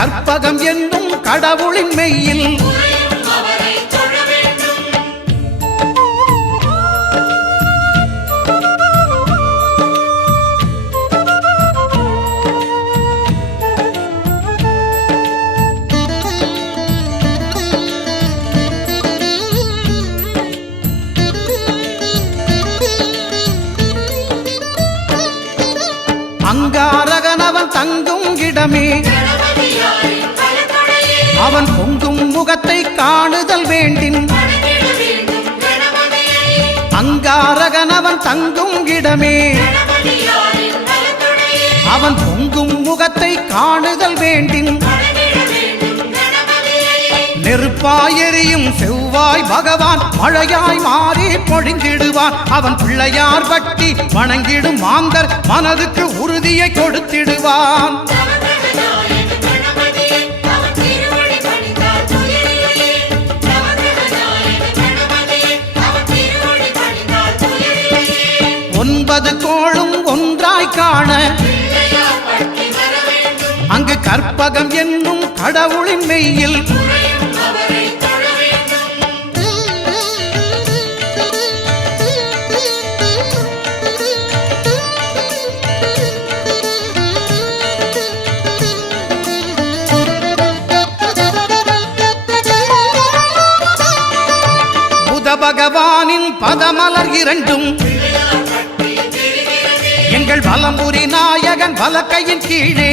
கற்பகம் என்னும் கடவுளின் மெய்யில். அங்காரகனவன் தங்கும் இடமே. அவன் பொங்கும் முகத்தை காணுதல் வேண்டின். அங்காரகனவன் தங்கும் இடமே. அவன் பொங்கும் முகத்தை காணுதல் வேண்டின். நெருப்பாய் எரியும் செவ்வாய் பகவான் மழையாய் மாறி பொழிந்திடுவான் அவன் பிள்ளையார் பட்டி வணங்கிடும் மாந்தர் மனதுக்கு உறுதியை கொடுத்திடுவான். கற்பகம் என்னும் கடவுளின் மெய்யில் பகவானின் பதமலர் இரண்டும் எங்கள் பலம்புரி நாயகன் வலக்கையின் கீழே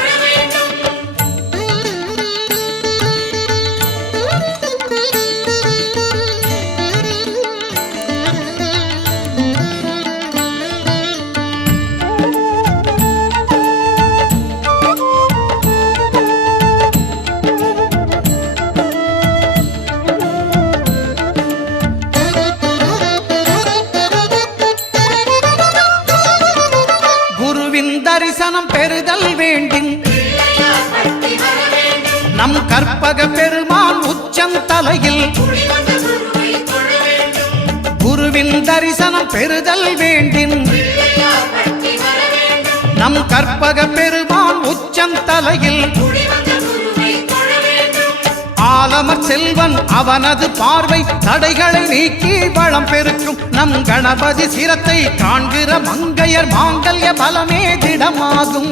தரிசனம் பெறுதல் வேண்டின் வேண்டும். நம் கற்பக பெருமான் உச்சந்தலையில் குருவின் தரிசனம் பெறுதல் வேண்டின் வேண்டும். நம் கற்பக பெருமான் உச்சந்தலையில் தலையில் செல்வன் அவனது பார்வை தடைகளை நீக்கி வளம் பெருக்கும். நம் கணபதி சிரத்தை காண்கிற மங்கையர் மாங்கல்ய பலமே திடமாகும்.